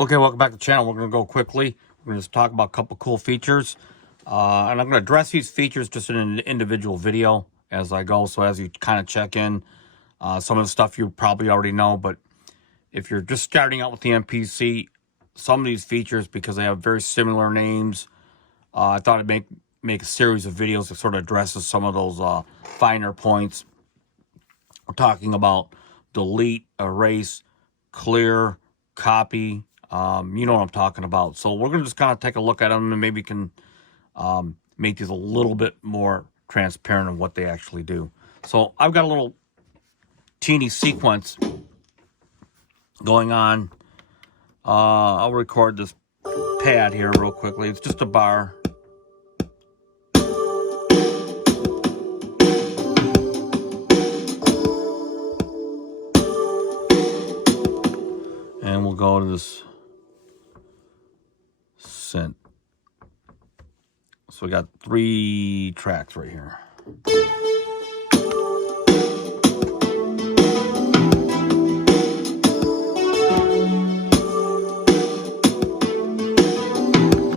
Okay, welcome back to the channel. We're going to go quickly. We're going to just talk about a couple cool features. And I'm going to address these features just in an individual video as I go. So as you kind of check in, some of the stuff you probably already know. But if you're just starting out with the MPC, some of these features, because they have very similar names, I thought I'd make a series of videos that sort of addresses some of those finer points. We're talking about delete, erase, clear, copy. You know what I'm talking about. So we're going to just kind of take a look at them and maybe can make these a little bit more transparent of what they actually do. So I've got a little teeny sequence going on. I'll record this pad here real quickly. It's just a bar. And we'll go to this synth. So we got 3 tracks right here.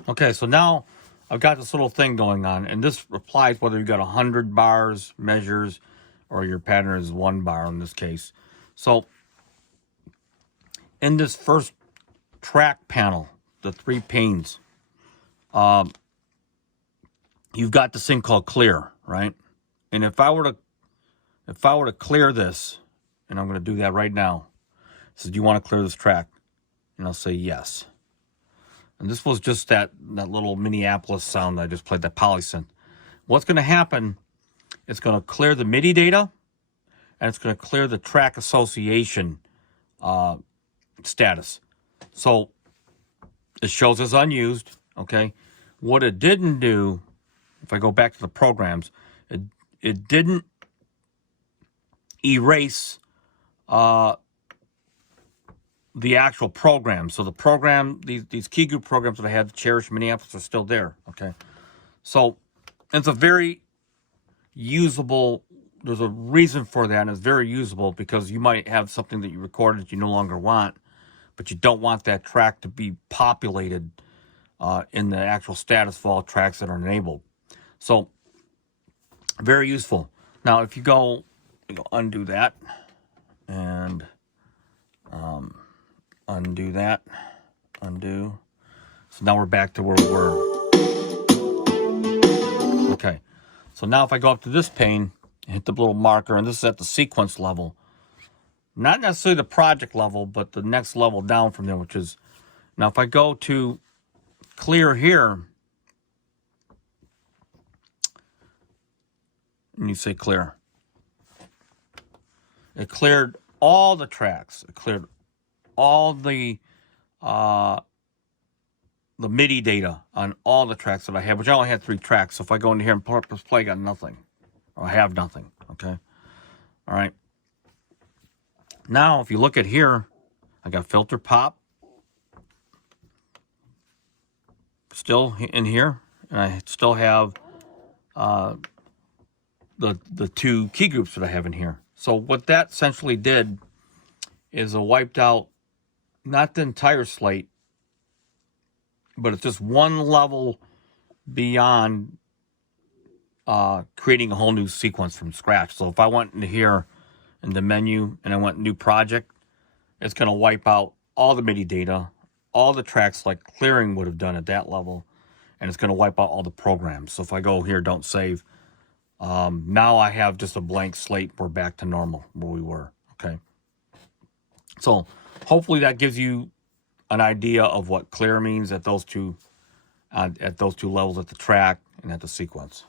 Okay, so now I've got this little thing going on, and this applies whether you've got 100 bars, measures, or your pattern is 1 bar in this case. So in this first track panel, the 3 panes, you've got this thing called clear, right? And if I were to clear this, and I'm going to do that right now, it says, do you want to clear this track? And I'll say yes. And this was just that little Minneapolis sound that I just played, that polysynth. What's going to happen, it's going to clear the MIDI data, and it's going to clear the track association status. So it shows as unused, okay? What it didn't do, if I go back to the programs, it didn't erase the actual program. So the program, these key group programs that I had, Cherish Minneapolis, are still there, okay? So it's a very usable, there's a reason for that, and it's very usable because you might have something that you recorded that you no longer want, but you don't want that track to be populated in the actual status of all tracks that are enabled. So very useful. Now, if you go undo that and undo that, undo. So now we're back to where we were. Okay. So now if I go up to this pane, hit the little marker, and this is at the sequence level. Not necessarily the project level, but the next level down from there, which is, now if I go to clear here, and you say clear, it cleared all the tracks. It cleared all the MIDI data on all the tracks that I have, which I only had 3 tracks. So if I go into here and press play, I got nothing, or I have nothing. Okay, all right. Now, if you look at here, I got filter pop still in here, and I still have the 2 key groups that I have in here. So what that essentially did is it wiped out not the entire slate, but it's just one level beyond creating a whole new sequence from scratch. So if I went into here in the menu and I went new project, it's going to wipe out all the MIDI data, all the tracks like clearing would have done at that level, and it's going to wipe out all the programs. So if I go here, don't save, now I have just a blank slate. We're back to normal where we were. Okay. So hopefully that gives you an idea of what clear means at those two levels, at the track and at the sequence.